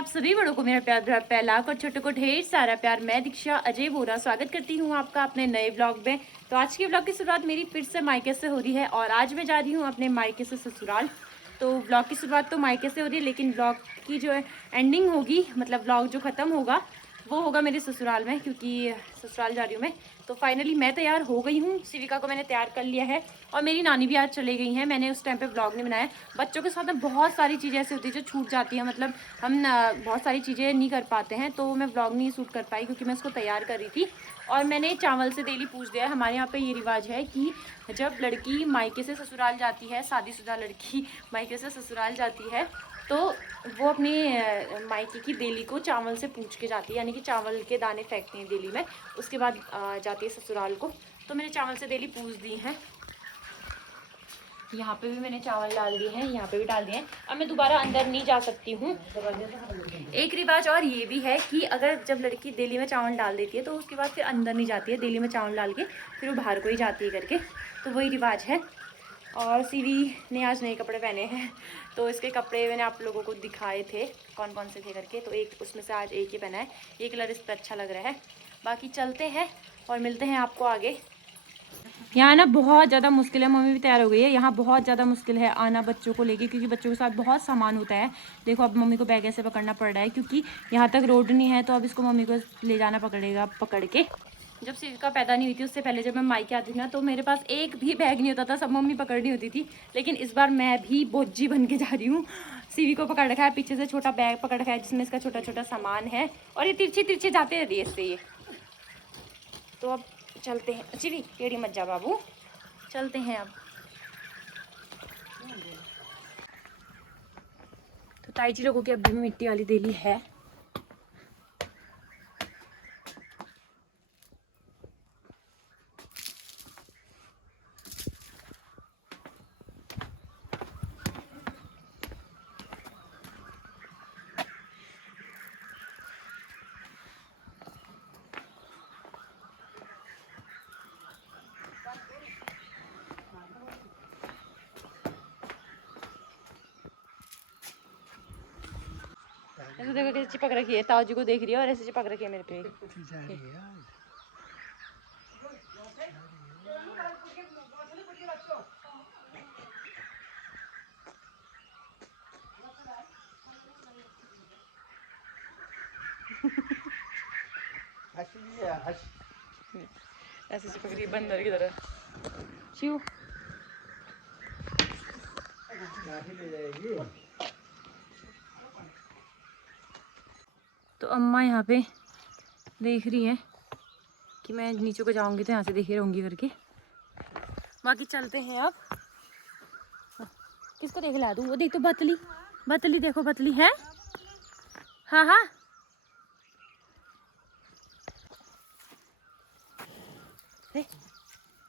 आप सभी बड़ों को मेरा प्यार भरा लाख और छोटों को ढेर सारा प्यार। मैं दीक्षा अजय बोरा स्वागत करती हूँ आपका अपने नए ब्लॉग में। तो आज के ब्लॉग की शुरुआत मेरी फिर से मायके से हो रही है और आज मैं जा रही हूँ अपने मायके से ससुराल। तो ब्लॉग की शुरुआत तो मायके से हो रही है, लेकिन ब्लॉग की जो है एंडिंग होगी, मतलब ब्लॉग जो ख़त्म होगा वो होगा मेरे ससुराल में, क्योंकि ससुराल जा रही हूँ मैं। तो फाइनली मैं तैयार हो गई हूँ, शिविका को मैंने तैयार कर लिया है और मेरी नानी भी आज चले गई हैं। मैंने उस टाइम पे ब्लॉग नहीं बनाया। बच्चों के साथ में बहुत सारी चीज़ें ऐसी होती है जो छूट जाती हैं, मतलब हम बहुत सारी चीज़ें नहीं कर पाते हैं, तो मैं ब्लॉग नहीं शूट कर पाई क्योंकि मैं उसको तैयार कर रही थी। और मैंने चावल से डेली पूछ दिया है। हमारे यहाँ पे ये रिवाज है कि जब लड़की मायके से ससुराल जाती है, शादीशुदा लड़की मायके से ससुराल जाती है, तो वो अपनी मायके की देली को चावल से पूछ के जाती है, यानी कि चावल के दाने फेंकती हैं देली में, उसके बाद जाती है ससुराल को। तो मैंने चावल से देली पूछ दी है। यहाँ पे भी मैंने चावल डाल दिए हैं, यहाँ पे भी डाल दिए हैं। अब मैं दोबारा अंदर नहीं जा सकती हूँ। एक रिवाज और ये भी है कि अगर जब लड़की देली में चावल डाल देती है तो उसके बाद फिर अंदर नहीं जाती है, देली में चावल डाल के फिर वो बाहर को ही जाती है करके। तो वही रिवाज है। और सीवी ने आज नए कपड़े पहने हैं, तो इसके कपड़े मैंने आप लोगों को दिखाए थे कौन कौन से थे करके, तो एक उसमें से आज एक ही पहना है। ये कलर इस पर अच्छा लग रहा है। बाकी चलते हैं और मिलते हैं आपको आगे। यहाँ ना बहुत ज़्यादा मुश्किल है, मम्मी भी तैयार हो गई है। यहाँ बहुत ज़्यादा मुश्किल है आना बच्चों को लेके, क्योंकि बच्चों के साथ बहुत सामान होता है। देखो अब मम्मी को बैग ऐसे पकड़ना पड़ रहा है क्योंकि यहाँ तक रोड नहीं है, तो अब इसको मम्मी को ले जाना पकड़ेगा पकड़ के। जब शिविका पैदा नहीं हुई थी उससे पहले जब मैं मायके आती थी ना, तो मेरे पास एक भी बैग नहीं होता था, सब मम्मी पकड़नी होती थी। लेकिन इस बार मैं भी बोझी बन के जा रही हूँ। शिवी को पकड़ रखा है, पीछे से छोटा बैग पकड़ रखा है जिसमें इसका छोटा छोटा सामान है, और ये तिरछे तिरछे जाते रहती है इससे ये। तो अब चलते हैं। शिवी टेढ़ी मत जा बाबू, चलते हैं अब। तो ताई जी लोगों की अभी भी मिट्टी वाली देली है। ऐसे देखो कैसे चिपक रखी है, ताऊ जी को देख रही है और ऐसे चिपक रखी है मेरे पे। ऐसे चिपक रही है बंदर की तरह। शिव तो अम्मा यहाँ पे देख रही है कि मैं नीचे को जाऊंगी तो यहाँ से देख रहूंगी करके। बाकी चलते हैं अब। किसको देख ला दूँ? वो देख तो बतली, बतली देखो, बतली है। हाँ हाँ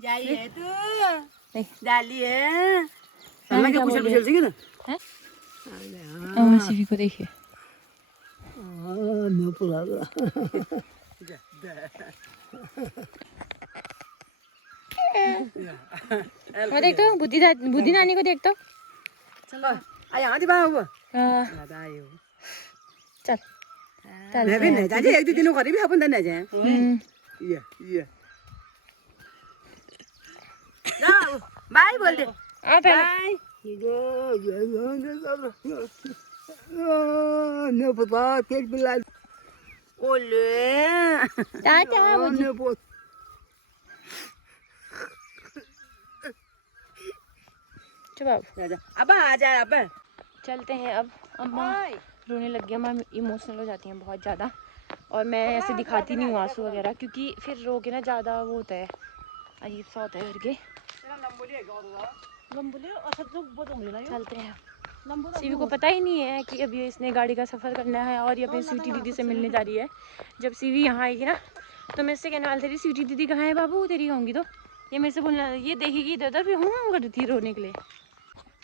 जाइए तू डाली है सल्ला के कुछ बिछल सी ना है। हम सीवी को देखिए। न पुला वो देख तो बुद्धि नानी को देख तो। चलो आ यहाँ दिखा हुआ चल चल मैं भी नहीं जाजे एक दिन करीब है अपन नहीं जाए ये ना बाय बोल दे आ बाय न पता पेट बिला ओले टाटा बुद्धि। चुप अब आ जा अब चलते हैं अब। अम्मा रोने लग गई, अम्मा इमोशनल हो जाती हैं बहुत ज़्यादा, और मैं ऐसे दिखाती नहीं हूँ आंसू वगैरह, क्योंकि फिर रो के ना ज़्यादा वो होता है, अजीब सा होता है करके। चलते हैं। शिवी को पता ही नहीं है कि अभी इसने गाड़ी का सफ़र करना है और ये अपनी स्वीटी दीदी से मिलने जा रही है। जब शिवी यहाँ आएगी ना तो मैं इससे कहने वाली थी स्वीटी दीदी कहाँ है बाबू, तेरी होंगी तो ये मेरे से बोलना, ये देखेगी इधर उधर, फिर हूँ करती थी रोने के लिए।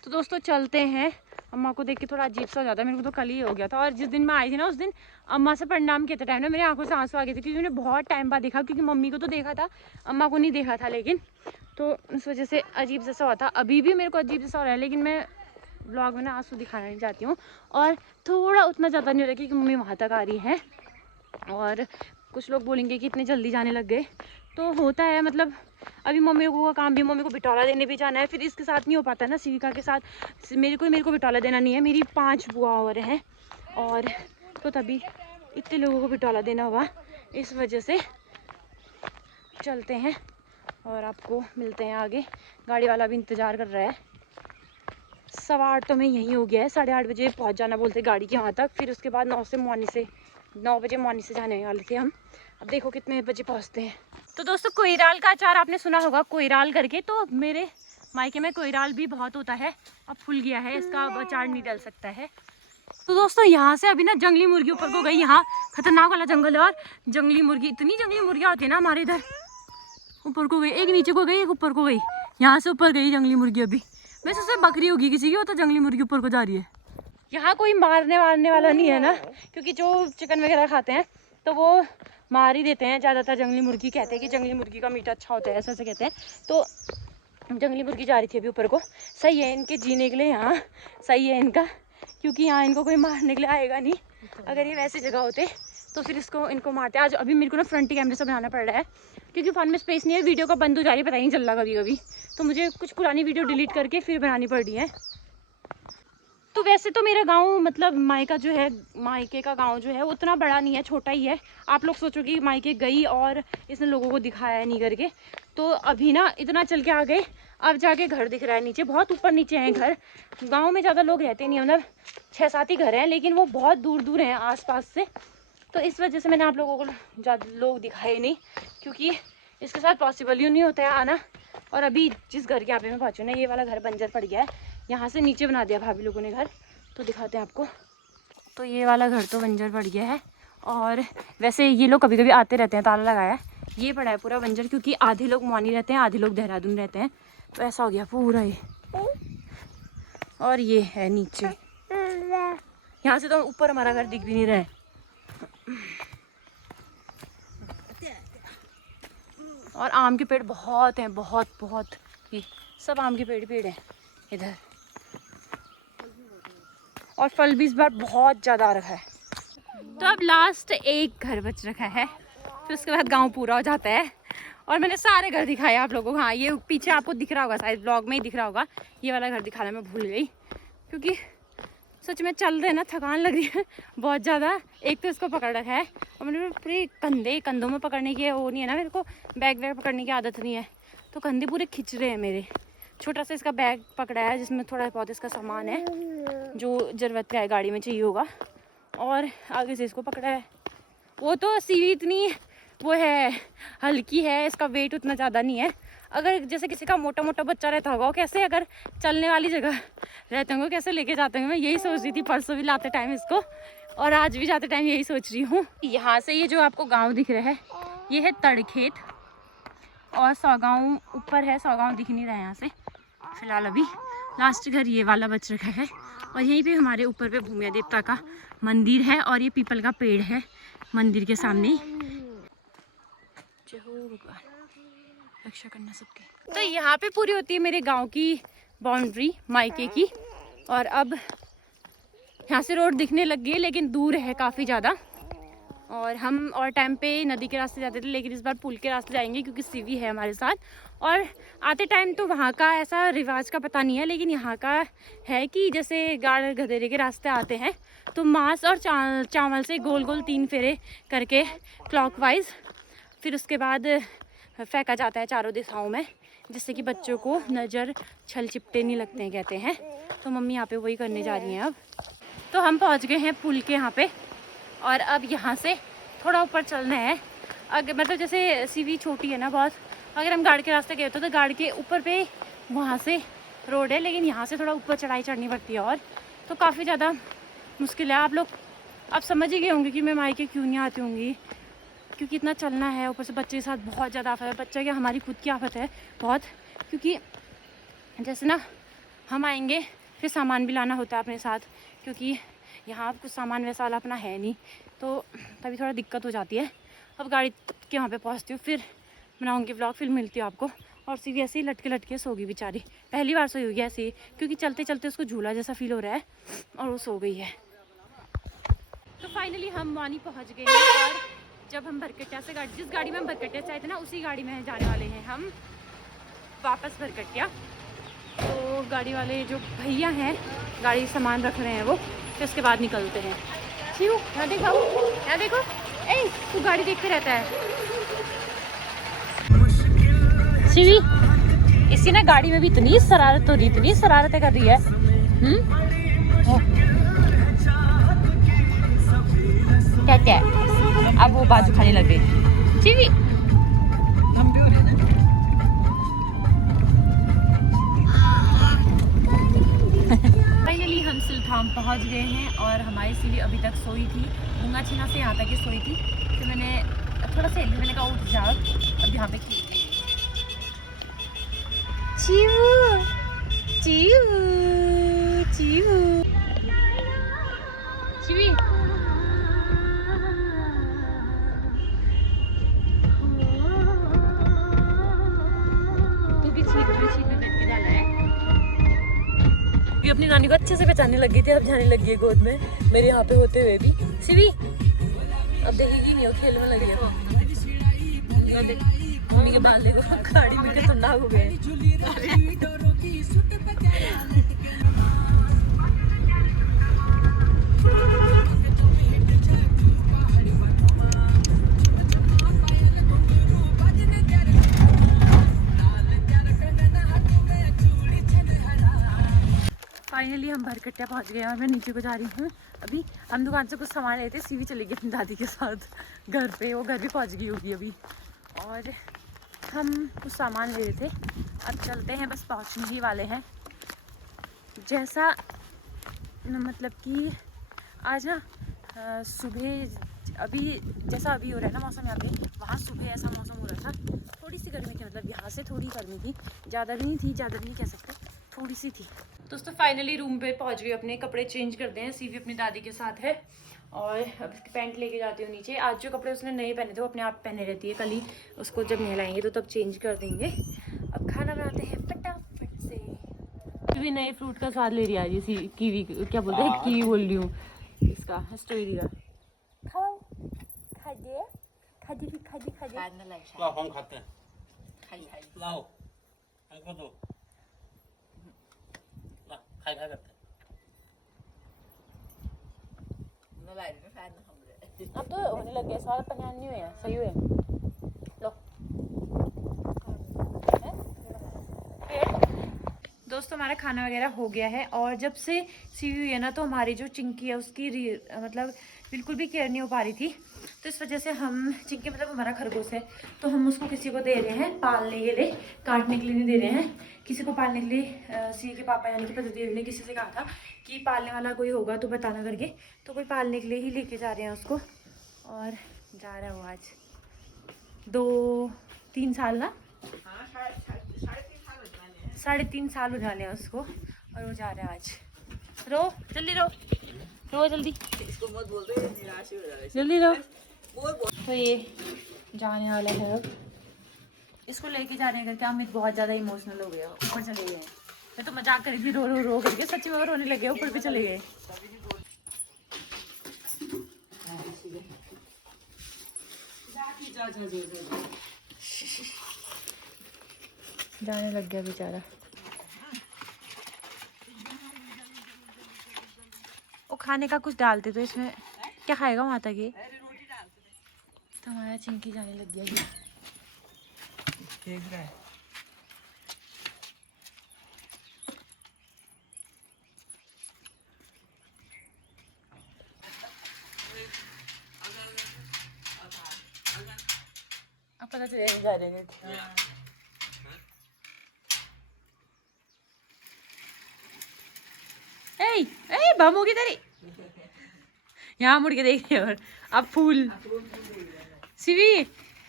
तो दोस्तों चलते हैं। अम्मा को देख के थोड़ा अजीब सा हो जाता है, मेरे को तो कल ही हो गया था। और जिस दिन मैं आई थी ना उस दिन अम्मा से प्रणाम कहते टाइम ना मेरी आंखों से आंसू आ गए थे, क्योंकि मैंने बहुत टाइम बाद देखा, क्योंकि मम्मी को तो देखा था अम्मा को नहीं देखा था। लेकिन तो उस वजह से अजीब जैसा हुआ था। अभी भी मेरे को अजीब जैसा हो रहा है, लेकिन मैं ब्लॉग में ना आंसू दिखाना नहीं चाहती हूँ। और थोड़ा उतना ज़्यादा नहीं हो रहा क्योंकि मम्मी वहाँ तक आ रही हैं और कुछ लोग बोलेंगे कि इतने जल्दी जाने लग गए, तो होता है मतलब अभी मम्मी को का काम भी, मम्मी को बिटौला देने भी जाना है, फिर इसके साथ नहीं हो पाता है ना, शिविका के साथ मेरे को बिटौला देना नहीं है, मेरी 5 बुआ और हैं और तो तभी इतने लोगों को बिटौला देना हुआ, इस वजह से चलते हैं और आपको मिलते हैं आगे। गाड़ी वाला भी इंतज़ार कर रहा है। 8:15 तो मैं यहीं हो गया है, 8:30 बजे पहुंच जाना बोलते गाड़ी के वहाँ तक, फिर उसके बाद 9 बजे मॉर्निंग से जाने वाले थे हम। अब देखो कितने बजे पहुँचते हैं। तो दोस्तों कोयराल का अचार आपने सुना होगा, कोयराल करके, तो मेरे मायके में कोयराल भी बहुत होता है, अब फूल गया है, इसका अब अचार नहीं डल सकता है। तो दोस्तों यहाँ से अभी ना जंगली मुर्गी ऊपर को गई, यहाँ खतरनाक वाला जंगल है और जंगली मुर्गी, इतनी जंगली मुर्गियाँ होती है ना हमारे इधर। ऊपर को गई, एक नीचे को गई, एक ऊपर को गई, यहाँ से ऊपर गई जंगली मुर्गी। अभी वैसे उससे बकरी होगी किसी की, वो तो जंगली मुर्गी ऊपर को जा रही है। यहाँ कोई मारने वाला नहीं है ना, क्योंकि जो चिकन वगैरह खाते हैं तो वो मार ही देते हैं ज़्यादातर। जंगली मुर्गी कहते हैं कि जंगली मुर्गी का मीठा अच्छा होता है, ऐसा कहते हैं। तो जंगली मुर्गी जा रही थी अभी ऊपर को। सही है इनके जीने के लिए, यहाँ सही है इनका, क्योंकि यहाँ इनको कोई मारने के लिए आएगा नहीं। अगर ये वैसी जगह होते तो फिर इनको मारते। आज अभी मेरे को ना फ्रंट कैमरे से बनाना पड़ रहा है क्योंकि फ़ोन में स्पेस नहीं है, वीडियो का बंद हो जा रही है, पता ही नहीं चल रहा कभी, तो मुझे कुछ पुरानी वीडियो डिलीट करके फिर बनानी पड़ रही है। तो वैसे तो मेरा गांव मतलब मायके का गांव जो है वो उतना बड़ा नहीं है, छोटा ही है। आप लोग सोचोगे कि मायके गई और इसने लोगों को दिखाया नहीं करके, तो अभी ना इतना चल के आ गए, अब जाके घर दिख रहा है नीचे, बहुत ऊपर नीचे हैं घर। गांव में ज़्यादा लोग रहते नहीं, मतलब 6-7 ही घर हैं, लेकिन वो बहुत दूर दूर हैं आसपास से, तो इस वजह से मैंने आप लोगों को ज़्यादा लोग दिखाए नहीं, क्योंकि इसके साथ पॉसिबल ही नहीं होता है आना। और अभी जिस घर के यहाँ पे मैं पहुँचूँ ना, ये वाला घर बंजर पड़ गया है, यहाँ से नीचे बना दिया भाभी लोगों ने घर, तो दिखाते हैं आपको। तो ये वाला घर तो बंजर पड़ गया है, और वैसे ये लोग कभी कभी आते रहते हैं, ताला लगाया है, ये पड़ा है पूरा बंजर, क्योंकि आधे लोग मौनी रहते हैं, आधे लोग देहरादून रहते हैं, तो ऐसा हो गया पूरा ये। और ये है नीचे, यहाँ से तो ऊपर हमारा घर दिख भी नहीं रहा है। और आम के पेड़ बहुत हैं, बहुत ये सब आम के पेड़ हैं इधर, और फल भी इस बार बहुत ज़्यादा आ रखा है। तो अब लास्ट एक घर बच रखा है, फिर उसके बाद गांव पूरा हो जाता है। और मैंने सारे घर दिखाए आप लोगों को। हाँ, ये पीछे आपको दिख रहा होगा, शायद ब्लॉग में ही दिख रहा होगा, ये वाला घर दिखाना मैं भूल गई, क्योंकि सच में चल रहे ना, थकान लग रही है बहुत ज़्यादा। एक तो इसको पकड़ रखा है, और मैंने पूरे कंधों में पकड़ने की वो नहीं है ना, मेरे को बैग पकड़ने की आदत नहीं है, तो कंधे पूरे खिंच रहे हैं मेरे। छोटा सा इसका बैग पकड़ा है जिसमें थोड़ा बहुत इसका सामान है जो ज़रूरत का है, गाड़ी में चाहिए होगा, और आगे से इसको पकड़ा है। वो तो सीवी इतनी वो है, हल्की है, इसका वेट उतना ज़्यादा नहीं है। अगर जैसे किसी का मोटा बच्चा रहता होगा, कैसे अगर चलने वाली जगह रहते होंगे कैसे लेके जाते होंगे, मैं यही सोच रही थी परसों भी लाते टाइम इसको, और आज भी जाते टाइम यही सोच रही हूँ। यहाँ से ये जो आपको गांव दिख रहा है, ये है तड़खेत, और 100 गाँव ऊपर है, 100 गाँव दिख नहीं रहा है यहाँ से फिलहाल। अभी लास्ट घर ये वाला बच रखा है, और यहीं पे हमारे ऊपर पे भूमिया देवता का मंदिर है, और ये पीपल का पेड़ है मंदिर के सामने। जय हो भगवान, रक्षा करना सबके। तो यहाँ पे पूरी होती है मेरे गांव की बाउंड्री मायके की, और अब यहाँ से रोड दिखने लग गई है, लेकिन दूर है काफ़ी ज़्यादा। और हम और टाइम पे नदी के रास्ते जाते थे, लेकिन इस बार पुल के रास्ते जाएंगे क्योंकि सीवी है हमारे साथ। और आते टाइम तो वहाँ का ऐसा रिवाज का पता नहीं है, लेकिन यहाँ का है कि जैसे गाड़ गधेरे के रास्ते आते हैं तो मांस और चावल से गोल गोल 3 फेरे करके क्लॉकवाइज, फिर उसके बाद फेंका जाता है चारों दिशाओं में, जिससे कि बच्चों को नज़र छल चिपटे नहीं लगते हैं कहते हैं। तो मम्मी यहाँ पे वही करने जा रही हैं अब। तो हम पहुँच गए हैं पुल के यहाँ पे, और अब यहाँ से थोड़ा ऊपर चलना है। अगर मतलब जैसे सीवी छोटी है ना बहुत, अगर हम गाड़ के रास्ते गए होते तो गाड़ के ऊपर पे वहाँ से रोड है, लेकिन यहाँ से थोड़ा ऊपर चढ़ाई चढ़नी पड़ती है, और तो काफ़ी ज़्यादा मुश्किल है। आप लोग अब समझ ही गए होंगे कि मैं मायके क्यों नहीं आती होंगी, क्योंकि इतना चलना है, ऊपर से बच्चे के साथ बहुत ज़्यादा आफत है। बच्चा क्या, हमारी खुद की आफत है बहुत, क्योंकि जैसे ना हम आएंगे फिर सामान भी लाना होता है अपने साथ, क्योंकि यहाँ कुछ सामान वैसा वाला अपना है नहीं, तो तभी थोड़ा दिक्कत हो जाती है। अब गाड़ी के वहाँ पे पहुँचती हूँ, फिर बनाऊँगी व्लॉग, फिर मिलती हूँ आपको। और सीवी ऐसे ही लटके लटके सो गई बेचारी। पहली बार सोई होगी ऐसे ही, क्योंकि चलते चलते उसको झूला जैसा फील हो रहा है और वो सो गई है। तो फाइनली हम मानी पहुंच गए हैं और जब हम भरकटिया से जिस गाड़ी में हम भरकटिया से आए थे ना, उसी गाड़ी में जाने वाले हैं हम वापस भरकटिया। तो गाड़ी वाले जो भैया हैं गाड़ी सामान रख रहे हैं वो, फिर उसके बाद निकलते हैं। शिव यहाँ देखो, यहाँ देखो, ए तू गाड़ी देखते रहता है। शिवी इसकी ना गाड़ी में भी इतनी शरारत हो रही, इतनी शरारतें कर रही है। क्या क्या अब वो बाजू खाने लग गई। शिवी फाइनली हम सिलथाम पहुंच गए हैं और हमारी सीवी अभी तक सोई थी। गंगा छिना से यहाँ तक ही सोई थी, तो मैंने थोड़ा सा मैंने कहा उठ जाओ अब यहाँ पे खेल। चीवू चीवू चीवू चिवी तू भी छीन में बैठ के डाला है। ये अपनी नानी को अच्छे से पहचानने लगी थी, अब जाने लगी है गोद में मेरे यहाँ पे होते हुए भी। सिवी अब देखेगी नहीं, खेल में लगी है। देख मम्मी के बाल देखो, गाड़ी में तो नाक हो गए। फाइनली हम भरकटिया पहुंच गए और मैं नीचे को जा रही हूँ। अभी हम दुकान से कुछ सामान लेते, सीवी चली गई अपनी दादी के साथ घर पे, वो घर भी पहुंच गई होगी अभी। और हम कुछ सामान ले रहे थे, अब चलते हैं, बस पहुंचने ही वाले हैं। जैसा मतलब कि आज ना सुबह अभी जैसा अभी हो रहा है ना मौसम यहाँ पे, वहाँ सुबह ऐसा मौसम हो रहा था। थोड़ी सी गर्मी थी, मतलब यहाँ से थोड़ी गर्मी थी, ज़्यादा भी नहीं थी, ज़्यादा भी नहीं कह सकते, थोड़ी सी थी। दोस्तों फाइनली रूम पे पहुँच गए, अपने कपड़े चेंज करते हैं। सीवी अपनी दादी के साथ है और अब इसकी पैंट लेके जाती हूँ नीचे। आज जो कपड़े उसने नए पहने थे वो अपने आप पहने रहती है, कल ही उसको जब नहलाएंगे तो तब चेंज कर देंगे। अब खाना बनाते हैं फटाफट से। कीवी नए फ्रूट का स्वाद ले रही है आज, इसी कीवी क्या बोलते हैं, कीवी बोल रही हूँ, इसका स्ट्रॉबेरी का। खाओ खाइए, खाइए खाइए खाइए। लाओ हम खाते हैं, लाओ हमको दो, ला खाई खा करते हैं। अब तो होने लग गया, सारा पनियान नहीं हुए, सही हुए। लो दोस्तों हमारा खाना वगैरह हो गया है और जब से सीवी हुई है ना, तो हमारी जो चिंकी है उसकी मतलब बिल्कुल भी केयर नहीं हो पा रही थी। तो इस वजह से हम चिंकी मतलब हमारा खरगोश है, तो हम उसको किसी को दे रहे हैं पालने के लिए, काटने के लिए नहीं दे रहे हैं, किसी को पालने के लिए। सीवी के पापा यानी कि पतिदेव ने किसी से कहा था कि पालने वाला कोई होगा तो बताना करके, तो कोई पालने के लिए ही लेके जा रहे हैं उसको। और जा रहा है वो आज 2-3 साल ना, 3.5 साल हो जाने हैं उसको, और वो जा रहा है आज। रो जल्दी, रो जल्दी, इसको मत बोल दे, निराश हो जाएगा। जल्दी रो। बोल तो ये जाने वाला है, अब इसको लेके जाने करके अमित बहुत ज़्यादा इमोशनल हो गया, ऊपर चले गए। मैं तो मजाक करी थी, रो करके, सच्ची में रोने लगे, ऊपर भी चले गए। जाने लग गया बेचारा। वो खाने का कुछ डालते तो इसमें क्या खाएगा वहाँ तक ये, तो हमारा चिंकी जाने लग गया ये। देख रहा है अब पता चलेगा जा रहे हैं। ए बम होगी तेरी, यहाँ मुड़ के देख रहे। और अब फूल, सीवी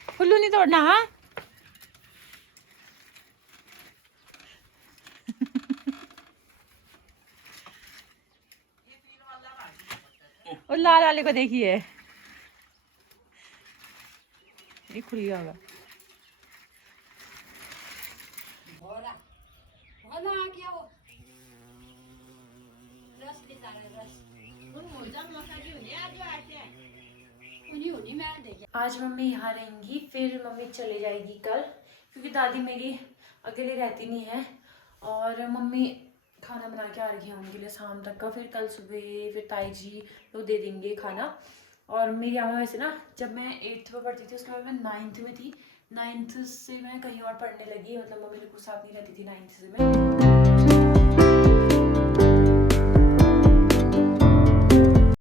फुल्लू नहीं तोड़ना। हाँ और लाल वाले को देखिए, ये खुल गया होगा। भोला भोला आ गया वो रस ले जा रहे रस उन्हीं मैं देखे। आज मम्मी यहाँ रहेंगी, फिर मम्मी चले जाएगी कल, क्योंकि दादी मेरी अकेले रहती नहीं है और मम्मी खाना बना के आ रही है उनके लिए शाम तक का। फिर कल सुबह फिर ताई जी लोग दे देंगे खाना। और मेरी अम्मा वैसे ना, जब मैं 8th में पढ़ती थी उसके बाद मैं 9th में थी, 9th से मैं कहीं और पढ़ने लगी, मतलब मम्मी लोग साथ नहीं रहती थी 9th से मैं।